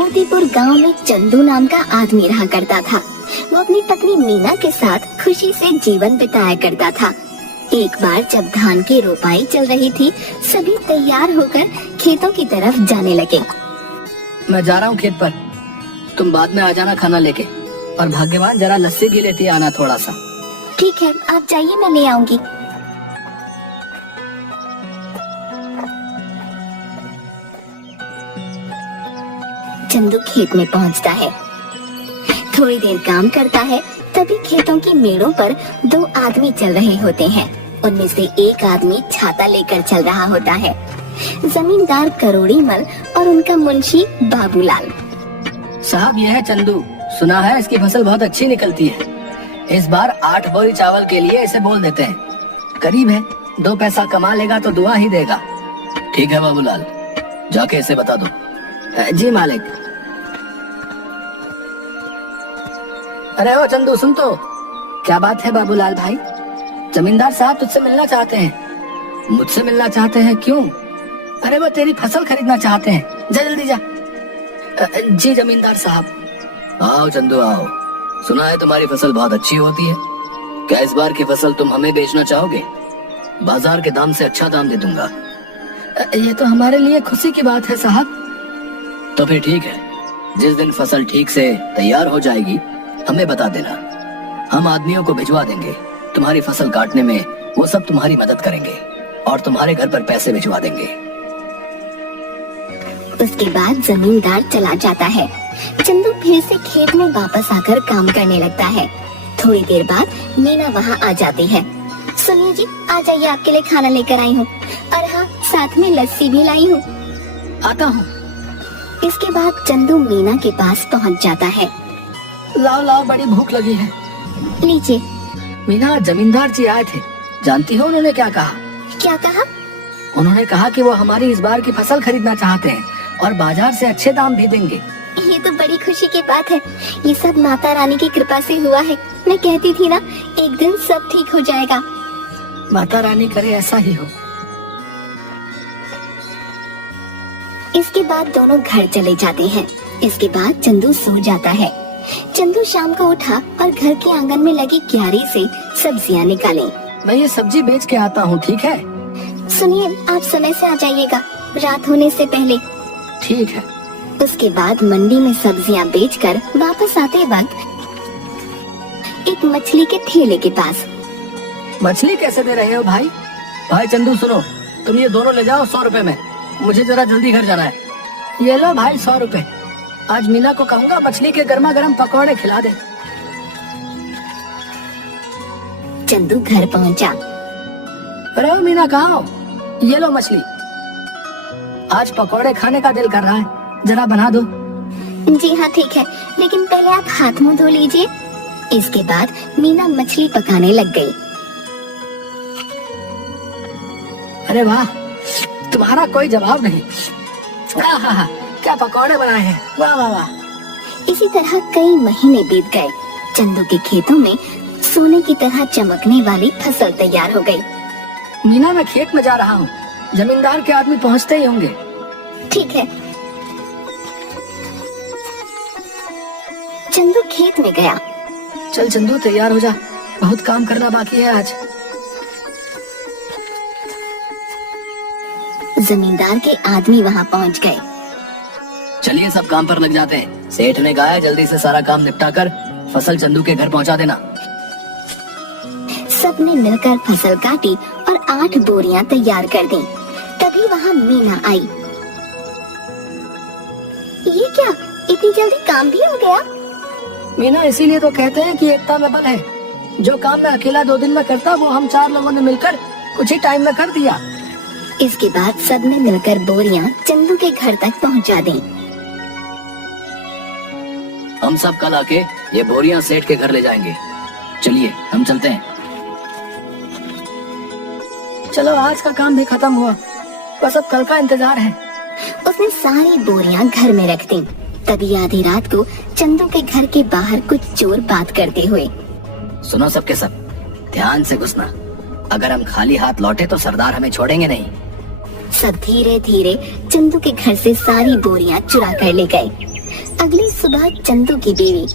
मोतीपुर गांव में चंदू नाम का आदमी रहा करता था। वो अपनी पत्नी मीना के साथ खुशी से जीवन बिताया करता था। एक बार जब धान की रोपाई चल रही थी, सभी तैयार होकर खेतों की तरफ जाने लगे। मैं जा रहा हूँ खेत पर, तुम बाद में आ जाना खाना लेके। और भाग्यवान जरा लस्सी भी लेती आना थोड़ा सा। ठीक है, आप जाइए, मैं ले आऊंगी। चंदू खेत में पहुंचता है, थोड़ी देर काम करता है, तभी खेतों की मेड़ों पर दो आदमी चल रहे होते हैं। उनमें से एक आदमी छाता लेकर चल रहा होता है, जमींदार करोड़ीमल और उनका मुंशी बाबूलाल। साहब, यह है चंदू, सुना है इसकी फसल बहुत अच्छी निकलती है। इस बार 8 बोरी चावल के लिए इसे बोल देते हैं। करीब है, 2 पैसा कमा लेगा तो दुआ ही देगा। ठीक है बाबूलाल, जाके इसे बता दो। जी मालिक। अरे ओ चंदू, सुन तो। क्या बात है बाबूलाल भाई? जमींदार साहब तुझसे मिलना चाहते हैं। मुझसे मिलना चाहते हैं? क्यों? अरे वो तेरी फसल खरीदना चाहते हैं, जा जल्दी जा। जी जमींदार साहब। आओ चंदू आओ, सुना है तुम्हारी फसल बहुत अच्छी होती है। क्या इस बार की फसल तुम हमें बेचना चाहोगे? बाजार के दाम से अच्छा दाम दे दूंगा। ये तो हमारे लिए खुशी की बात है साहब। तो फिर ठीक है, जिस दिन फसल ठीक से तैयार हो जाएगी हमें बता देना, हम आदमियों को भिजवा देंगे। तुम्हारी फसल काटने में वो सब तुम्हारी मदद करेंगे और तुम्हारे घर पर पैसे भिजवा देंगे। उसके बाद जमींदार चला जाता है। चंदू फिर से खेत में वापस आकर काम करने लगता है। थोड़ी देर बाद मीना वहाँ आ जाती है। सुनिए जी, आ जाइए, आपके लिए खाना लेकर आई हूँ, और हाँ, साथ में लस्सी भी लाई हूँ। आता हूँ। इसके बाद चंदू मीना के पास पहुँच जाता है। लाओ लाओ, बड़ी भूख लगी है। लीजिए। मीना, जमींदार जी आए थे, जानती हो उन्होंने क्या कहा? क्या कहा? उन्होंने कहा कि वो हमारी इस बार की फसल खरीदना चाहते हैं और बाजार से अच्छे दाम भी देंगे। ये तो बड़ी खुशी की बात है। ये सब माता रानी की कृपा से हुआ है। मैं कहती थी ना, एक दिन सब ठीक हो जाएगा। माता रानी करे ऐसा ही हो। इसके बाद दोनों घर चले जाते हैं। इसके बाद चंदू सो जाता है। चंदू शाम को उठा और घर के आंगन में लगी क्यारी से सब्जियां निकाली। मैं ये सब्जी बेच के आता हूँ, ठीक है? सुनिए, आप समय से आ जाइएगा, रात होने से पहले। ठीक है। उसके बाद मंडी में सब्जियां बेचकर वापस आते वक्त एक मछली के ठेले के पास। मछली कैसे दे रहे हो भाई? भाई चंदू सुनो, तुम ये दोनों ले जाओ 100 रुपए में, मुझे जरा जल्दी घर जाना है। ये लो भाई 100 रुपए। आज मीना को कहूँगा मछली के गर्मा गर्म पकौड़े खिला दे। चंदू घर पहुँचा। अरे मीना, कहाँ हो? ये लो मछली। आज पकौड़े खाने का दिल कर रहा है, जरा बना दो। जी हाँ ठीक है, लेकिन पहले आप हाथ मुंह धो लीजिए। इसके बाद मीना मछली पकाने लग गई। अरे वाह, तुम्हारा कोई जवाब नहीं। आहा, क्या पकौड़े बनाए हैं, वाह वाह वाह। इसी तरह कई महीने बीत गए। चंदू के खेतों में सोने की तरह चमकने वाली फसल तैयार हो गई। मीना, मैं खेत में जा रहा हूँ, जमींदार के आदमी पहुँचते ही होंगे। ठीक है। चंदू खेत में गया। चल चंदू, तैयार हो जा, बहुत काम करना बाकी है आज। जमींदार के आदमी वहाँ पहुँच गए। चलिए सब काम पर लग जाते हैं। सेठ ने कहा है जल्दी से सारा काम निपटा कर फसल चंदू के घर पहुँचा देना। सबने मिलकर फसल काटी और 8 बोरियां तैयार कर दी। तभी वहाँ मीना आई। ये क्या, इतनी जल्दी काम भी हो गया? मीना, इसीलिए तो कहते हैं कि एकता में बल है। जो काम मैं अकेला 2 दिन में करता, वो हम 4 लोगों ने मिलकर कुछ ही टाइम में कर दिया। इसके बाद सबने मिलकर बोरियां चंदू के घर तक पहुंचा दी। हम सब कल आके ये बोरियां सेठ के घर ले जाएंगे। चलिए हम चलते हैं। चलो, आज का काम भी खत्म हुआ, बस अब कल का इंतजार है। उसने सारी बोरियां घर में रख दी। तभी आधी रात को चंदू के घर के बाहर कुछ चोर बात करते हुए। सुनो सबके सब, ध्यान से घुसना। अगर हम खाली हाथ लौटे तो सरदार हमें छोड़ेंगे नहीं। सब धीरे धीरे चंदू के घर से सारी बोरियां चुरा कर ले गए। अगली सुबह चंदू की बीवी,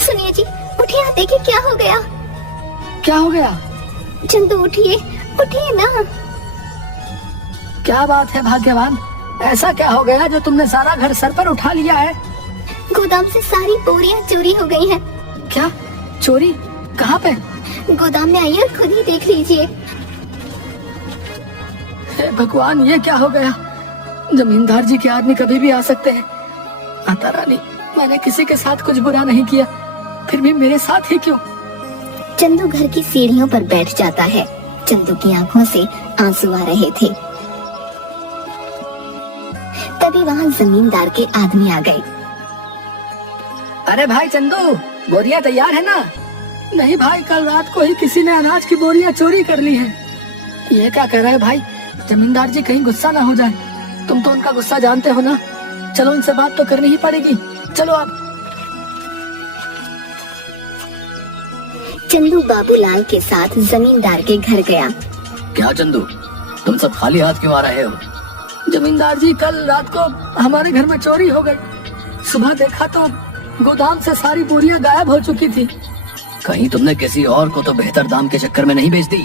सुनिए जी, उठिए, देखिए क्या हो गया। क्या हो गया? चंदू उठिए, उठिए ना। क्या बात है भाग्यवान, ऐसा क्या हो गया जो तुमने सारा घर सर पर उठा लिया है? गोदाम से सारी बोरियां चोरी हो गई हैं। क्या चोरी? कहाँ पे? गोदाम में आइए, खुद ही देख लीजिए। हे भगवान, ये क्या हो गया? जमींदार जी के आदमी कभी भी आ सकते हैं। माता रानी, मैंने किसी के साथ कुछ बुरा नहीं किया, फिर भी मेरे साथ ही क्यों? चंदू घर की सीढ़ियों पर बैठ जाता है। चंदू की आंखों से आंसू आ रहे थे। तभी वहाँ जमींदार के आदमी आ गए। अरे भाई चंदू, बोरियां तैयार है ना? नहीं भाई, कल रात को ही किसी ने अनाज की बोरियां चोरी कर ली हैं। ये क्या कह रहे हैं भाई? जमींदार जी कहीं गुस्सा ना हो जाए। तुम तो उनका गुस्सा जानते हो ना। चलो, उनसे बात तो करनी ही पड़ेगी। चलो आप। चंदू बाबूलाल के साथ जमींदार के घर गया। क्या चंदू, तुम सब खाली हाथ क्यों आ रहे हो? जमींदार जी, कल रात को हमारे घर में चोरी हो गई। सुबह देखा तो गोदाम से सारी बोरियां गायब हो चुकी थी। कहीं तुमने किसी और को तो बेहतर दाम के चक्कर में नहीं बेच दी?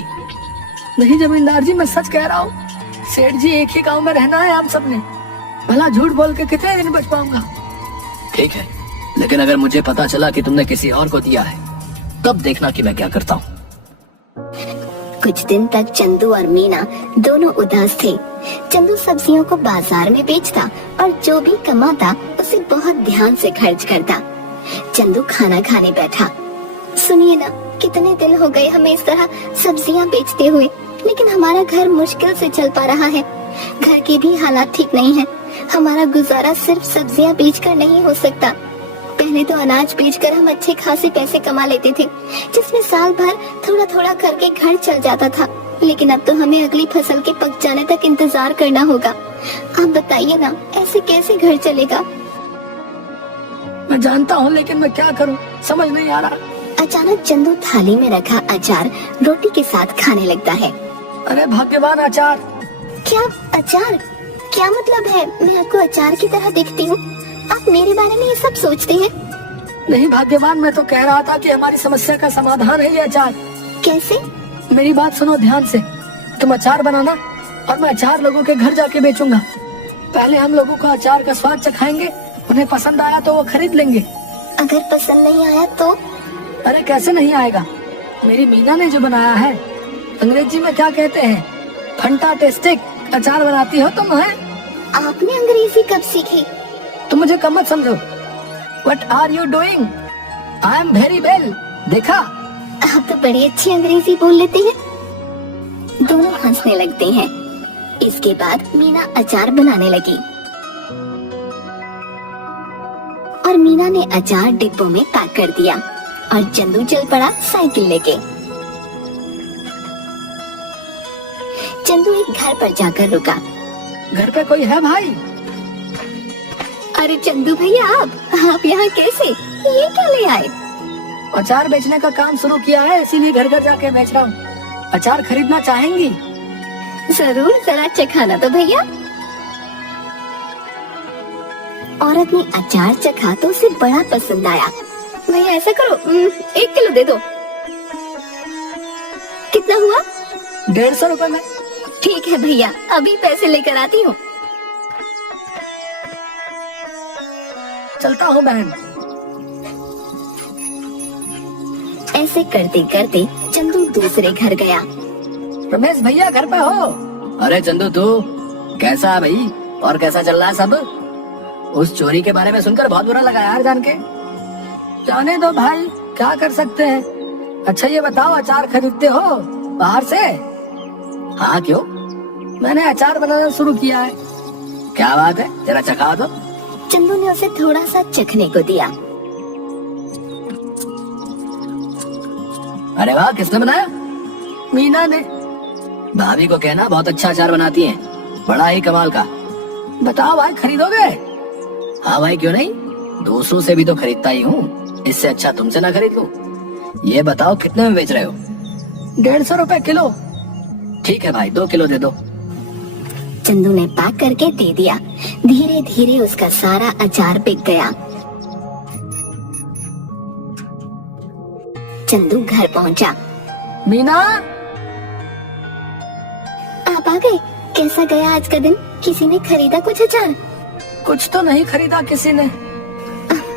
नहीं जमींदार जी, मैं सच कह रहा हूँ। सेठ जी, एक ही गांव में रहना है आप सबने। भला झूठ बोल के कितने दिन बच पाऊंगा? ठीक है, लेकिन अगर मुझे पता चला कि तुमने किसी और को दिया है, तब देखना कि मैं क्या करता हूँ। कुछ दिन तक चंदू और मीना दोनों उदास थे। चंदू सब्जियों को बाजार में बेचता और जो भी कमाता उसे बहुत ध्यान से खर्च करता। चंदू खाना खाने बैठा। सुनिए ना, कितने दिन हो गए हमें इस तरह सब्जियां बेचते हुए, लेकिन हमारा घर मुश्किल से चल पा रहा है। घर के भी हालात ठीक नहीं है। हमारा गुजारा सिर्फ सब्जियां बेचकर नहीं हो सकता। पहले तो अनाज बेचकर हम अच्छे खासे पैसे कमा लेते थे, जिसमें साल भर थोड़ा थोड़ा करके घर चल जाता था। लेकिन अब तो हमें अगली फसल के पक जाने तक इंतजार करना होगा। आप बताइए ना, ऐसे कैसे घर चलेगा? मैं जानता हूँ, लेकिन मैं क्या करूँ, समझ नहीं आ रहा। अचानक चंदू थाली में रखा अचार रोटी के साथ खाने लगता है। अरे भाग्यवान, अचार! क्या अचार? क्या मतलब है? मैं आपको अचार की तरह दिखती हूँ? आप मेरे बारे में ये सब सोचते हैं? नहीं भाग्यवान, मैं तो कह रहा था कि हमारी समस्या का समाधान है ये अचार। कैसे? मेरी बात सुनो ध्यान से। तुम अचार बनाना और मैं अचार लोगों के घर जाके बेचूंगा। पहले हम लोगों को अचार का स्वाद चखाएंगे, उन्हें पसंद आया तो वो खरीद लेंगे। अगर पसंद नहीं आया तो? अरे कैसे नहीं आएगा? मेरी मीना ने जो बनाया है, अंग्रेजी में क्या कहते हैं, फंटास्टिक अचार बनाती हो तुम, है? आपने अंग्रेजी कब सीखी? तुम मुझे कम मत समझो। What are you doing? I am very well. देखा? आप तो बड़ी अच्छी अंग्रेजी बोल लेते हैं। दोनों हंसने लगते हैं। इसके बाद मीना अचार बनाने लगी और मीना ने अचार डिब्बों में पैक कर दिया और चंदू चल पड़ा साइकिल लेके। चंदू एक घर पर जाकर रुका। घर पे कोई है भाई? अरे चंदू भैया, आप यहाँ कैसे? ये क्या ले आए? अचार बेचने का काम शुरू किया है, इसीलिए घर घर जाके बेच रहा हूँ। अचार खरीदना चाहेंगी? जरूर, जरा चखाना तो भैया। औरत ने अचार चखा तो उसे बड़ा पसंद आया। भैया ऐसा करो, 1 किलो दे दो। कितना हुआ? 150 रुपए में। ठीक है भैया, अभी पैसे लेकर आती हूँ। चलता हूँ बहन। ऐसे करते करते चंदू दूसरे घर गया। रमेश भैया घर पे हो? अरे चंदू, तू कैसा है भाई? और कैसा चल रहा है सब? उस चोरी के बारे में सुनकर बहुत बुरा लगा यार जान के। जाने दो भाई, क्या कर सकते हैं। अच्छा ये बताओ, अचार खरीदते हो बाहर से? हाँ क्यों? मैंने अचार बनाना शुरू किया है। क्या बात है, जरा चखा दो। चंदू ने उसे थोड़ा सा चखने को दिया। अरे वाह, किसने बनाया? मीना ने। भाभी को कहना बहुत अच्छा अचार बनाती हैं, बड़ा ही कमाल का। बताओ भाई, खरीदोगे? हाँ भाई, क्यों नहीं, दूसरों से भी तो खरीदता ही हूँ, इससे अच्छा तुमसे ना खरीद लूं। ये बताओ कितने में बेच रहे हो? 150 रुपए किलो। ठीक है भाई, 2 किलो दे दो। चंदू ने पैक करके दे दिया। धीरे धीरे उसका सारा अचार बिक गया। चंदू घर पहुंचा। मीना, आप आ गए। कैसा गया आज का दिन? किसी ने खरीदा कुछ अचार? कुछ तो नहीं खरीदा किसी ने।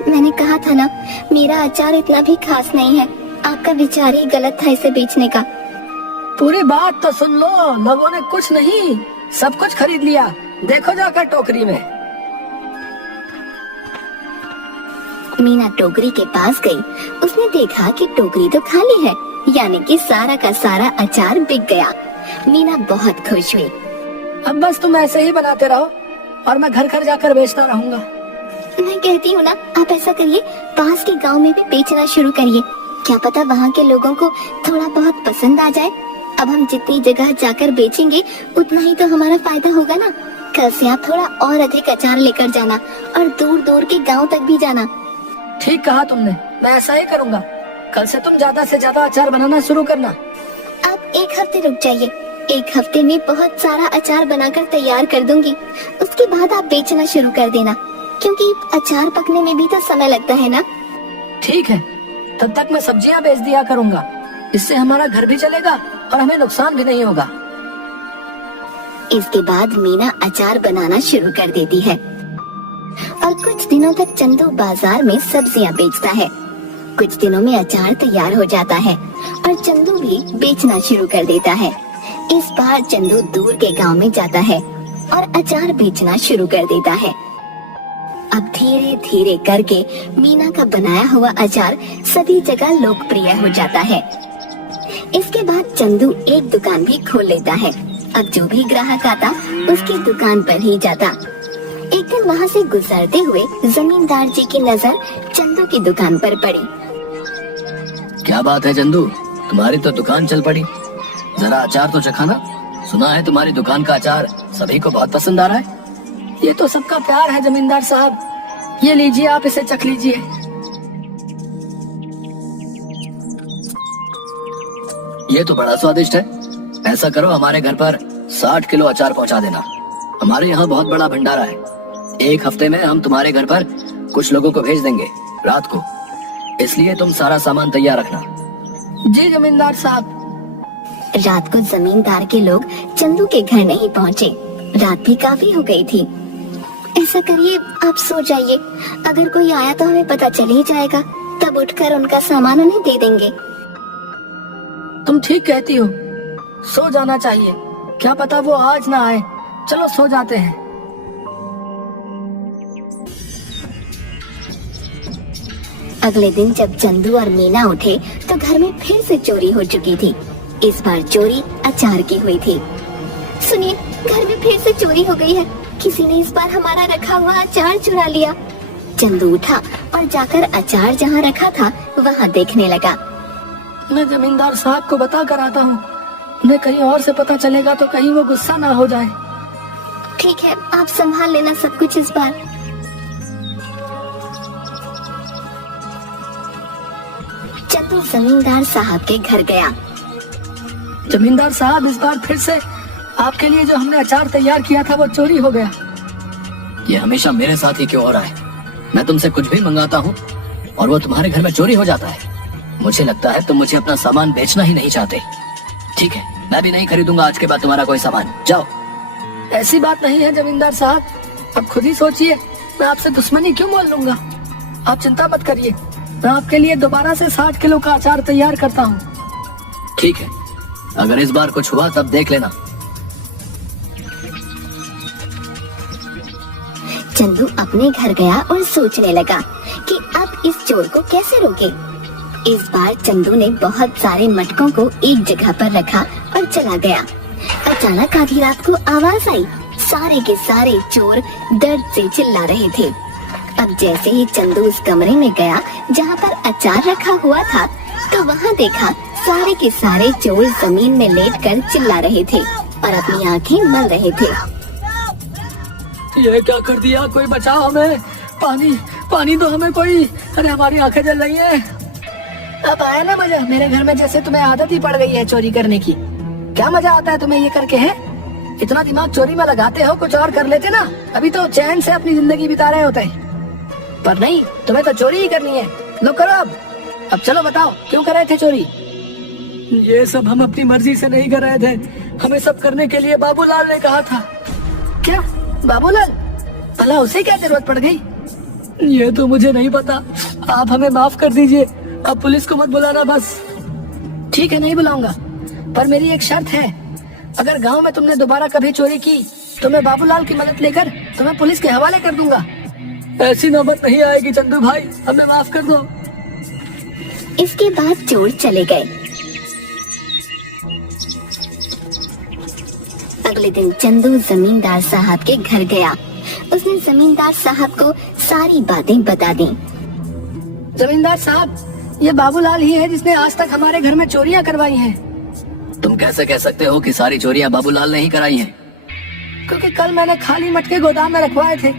मैंने कहा था ना, मेरा अचार इतना भी खास नहीं है। आपका विचार ही गलत था इसे बेचने का। पूरी बात तो सुन लो। लोगों ने कुछ नहीं, सब कुछ खरीद लिया। देखो जाकर टोकरी में। मीना टोकरी के पास गई। उसने देखा कि टोकरी तो खाली है, यानी कि सारा का सारा अचार बिक गया। मीना बहुत खुश हुई। अब बस तुम ऐसे ही बनाते रहो और मैं घर घर जाकर बेचता रहूंगा। मैं कहती हूँ ना, आप ऐसा करिए, पास के गांव में भी बेचना शुरू करिए। क्या पता वहाँ के लोगों को थोड़ा बहुत पसंद आ जाए। अब हम जितनी जगह जाकर बेचेंगे उतना ही तो हमारा फायदा होगा ना। कल से आप थोड़ा और अधिक अचार लेकर जाना और दूर दूर के गांव तक भी जाना। ठीक कहा तुमने, मैं ऐसा ही करूंगा। कल से तुम ज्यादा से ज्यादा अचार बनाना शुरू करना। आप एक हफ्ते रुक जाइए। एक हफ्ते में बहुत सारा अचार बनाकर तैयार कर दूंगी। उसके बाद आप बेचना शुरू कर देना, क्योंकि अचार पकने में भी तो समय लगता है ना। ठीक है, तब तक मैं सब्जियां बेच दिया करूंगा। इससे हमारा घर भी चलेगा और हमें नुकसान भी नहीं होगा। इसके बाद मीना अचार बनाना शुरू कर देती है और कुछ दिनों तक चंदू बाजार में सब्जियां बेचता है। कुछ दिनों में अचार तैयार हो जाता है और चंदू भी बेचना शुरू कर देता है। इस बार चंदू दूर के गांव में जाता है और अचार बेचना शुरू कर देता है। अब धीरे धीरे करके मीना का बनाया हुआ अचार सभी जगह लोकप्रिय हो जाता है। इसके बाद चंदू एक दुकान भी खोल लेता है। अब जो भी ग्राहक आता उसकी दुकान पर ही जाता। एक दिन वहाँ से गुजरते हुए जमींदार जी की नजर चंदू की दुकान पर पड़ी। क्या बात है चंदू, तुम्हारी तो दुकान चल पड़ी। जरा अचार तो चखाना। सुना है तुम्हारी दुकान का अचार सभी को बहुत पसंद आ रहा है। ये तो सबका प्यार है जमींदार साहब। ये लीजिए, आप इसे चख लीजिए। ये तो बड़ा स्वादिष्ट है। ऐसा करो, हमारे घर पर 60 किलो अचार पहुंचा देना। हमारे यहाँ बहुत बड़ा भंडारा है। एक हफ्ते में हम तुम्हारे घर पर कुछ लोगों को भेज देंगे रात को, इसलिए तुम सारा सामान तैयार रखना। जी जमींदार साहब। रात को जमींदार के लोग चंदू के घर नहीं पहुँचे। रात भी काफी हो गई थी। ऐसा करिए, आप सो जाइए। अगर कोई आया तो हमें पता चल ही जाएगा, तब उठकर उनका सामान उन्हें दे देंगे। तुम ठीक कहती हो, सो जाना चाहिए। क्या पता वो आज ना आए। चलो सो जाते हैं। अगले दिन जब चंदू और मीना उठे तो घर में फिर से चोरी हो चुकी थी। इस बार चोरी अचार की हुई थी। सुनिए, घर में फिर से चोरी हो गई है। किसी ने इस बार हमारा रखा हुआ अचार चुरा लिया। चंदू उठा और जाकर अचार जहाँ रखा था वहाँ देखने लगा। मैं जमींदार साहब को बता कर आता हूँ। उन्हें कहीं और से पता चलेगा तो कहीं वो गुस्सा ना हो जाए। ठीक है, आप संभाल लेना सब कुछ इस बार। चंदू जमींदार साहब के घर गया। जमींदार साहब, इस बार फिर से आपके लिए जो हमने अचार तैयार किया था वो चोरी हो गया। ये हमेशा मेरे साथ ही क्यों हो रहा है? मैं तुमसे कुछ भी मंगाता हूँ और वो तुम्हारे घर में चोरी हो जाता है। मुझे लगता है तुम मुझे अपना सामान बेचना ही नहीं चाहते। ठीक है, मैं भी नहीं खरीदूंगा आज के बाद तुम्हारा कोई सामान। जाओ। ऐसी बात नहीं है जमींदार साहब, अब खुद ही सोचिए। मैं आपसे दुश्मनी क्यों मोल लूंगा? आप चिंता मत करिए, मैं आपके लिए दोबारा से 60 किलो का अचार तैयार करता हूँ। ठीक है, अगर इस बार कुछ हुआ तब देख लेना। चंदू अपने घर गया और सोचने लगा कि अब इस चोर को कैसे रोके। इस बार चंदू ने बहुत सारे मटकों को एक जगह पर रखा और चला गया। अचानक आधी रात को आवाज आई। सारे के सारे चोर दर्द से चिल्ला रहे थे। अब जैसे ही चंदू उस कमरे में गया जहाँ पर अचार रखा हुआ था, तो वहाँ देखा सारे के सारे चोर जमीन में लेटकर चिल्ला रहे थे और अपनी आंखें मल रहे थे। ये क्या कर दिया? कोई बचाओ हमें। पानी पानी दो हमें कोई। अरे हमारी आंखें जल रही हैं। अब आया ना मजा? मेरे घर में जैसे तुम्हें आदत ही पड़ गई है चोरी करने की। क्या मजा आता है तुम्हें ये करके? है इतना दिमाग चोरी में लगाते हो, कुछ और कर लेते ना, अभी तो चैन से अपनी जिंदगी बिता रहे होते हैं। पर नहीं, तुम्हें तो चोरी ही करनी है। लो करो अब। अब चलो बताओ, क्यों कर रहे थे चोरी? ये सब हम अपनी मर्जी से नहीं कर रहे थे, हमें सब करने के लिए बाबूलाल ने कहा था। क्या बाबूलाल? भला उसे क्या जरूरत पड़ गई? ये तो मुझे नहीं पता, आप हमें माफ कर दीजिए, अब पुलिस को मत बुलाना बस। ठीक है, नहीं बुलाऊंगा, पर मेरी एक शर्त है, अगर गांव में तुमने दोबारा कभी चोरी की तो मैं बाबूलाल की मदद लेकर तुम्हें पुलिस के हवाले कर दूंगा। ऐसी नौबत नहीं आएगी चंदू भाई, हमें माफ कर दो। इसके बाद चोर चले गए। अगले दिन चंदू जमींदार साहब के घर गया। उसने जमींदार साहब को सारी बातें बता दी। जमींदार साहब, ये बाबूलाल ही है जिसने आज तक हमारे घर में चोरियां करवाई हैं। तुम कैसे कह सकते हो कि सारी चोरियां बाबूलाल ने ही कराई हैं? क्योंकि कल मैंने खाली मटके गोदाम में रखवाए थे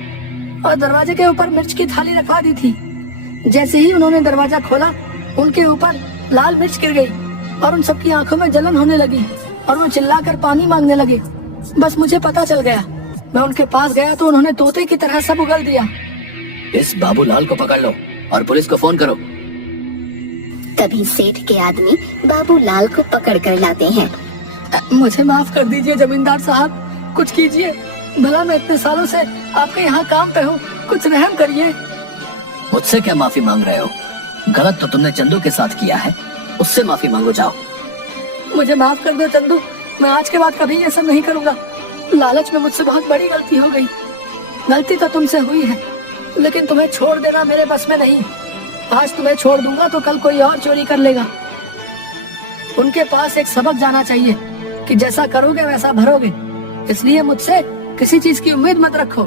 और दरवाजे के ऊपर मिर्च की थाली रखवा दी थी। जैसे ही उन्होंने दरवाजा खोला, उनके ऊपर लाल मिर्च गिर गई और उन सबकी आंखों में जलन होने लगी और वो चिल्लाकर पानी मांगने लगे। बस मुझे पता चल गया, मैं उनके पास गया तो उन्होंने तोते की तरह सब उगल दिया। इस बाबूलाल को पकड़ लो और पुलिस को फोन करो। तभी सेठ के आदमी बाबूलाल को पकड़ कर लाते हैं। मुझे माफ कर दीजिए जमींदार साहब, कुछ कीजिए, भला मैं इतने सालों से आपके यहाँ काम पे हूँ, कुछ रहम करिए। मुझसे क्या माफी मांग रहे हो? गलत तो तुमने चंदू के साथ किया है, उससे माफी मांगो जाओ। मुझे माफ कर दो चंदू, मैं आज के बाद कभी ये सब नहीं करूँगा। लालच में मुझसे बहुत बड़ी गलती हो गई। गलती तो तुमसे हुई है, लेकिन तुम्हें छोड़ देना मेरे बस में नहीं। आज तुम्हें छोड़ दूंगा तो कल कोई और चोरी कर लेगा। उनके पास एक सबक जाना चाहिए कि जैसा करोगे वैसा भरोगे, इसलिए मुझसे किसी चीज की उम्मीद मत रखो।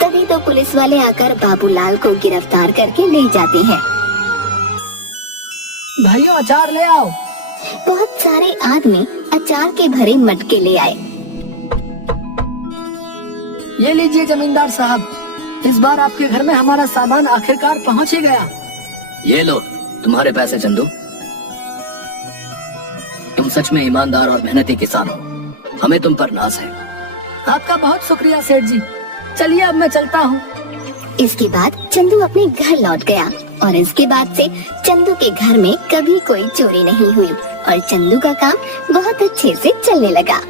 तभी तो पुलिस वाले आकर बाबूलाल को गिरफ्तार करके ले जाते हैं। भाइयों, अचार ले आओ। बहुत सारे आदमी अचार के भरे मटके ले आए। ये लीजिए जमींदार साहब, इस बार आपके घर में हमारा सामान आखिरकार पहुंच ही गया। ये लो तुम्हारे पैसे चंदू। तुम सच में ईमानदार और मेहनती किसान हो, हमें तुम पर नाज है। आपका बहुत शुक्रिया सेठ जी। चलिए अब मैं चलता हूँ। इसके बाद चंदू अपने घर लौट गया और इसके बाद से चंदू के घर में कभी कोई चोरी नहीं हुई और चंदू का काम बहुत अच्छे से चलने लगा।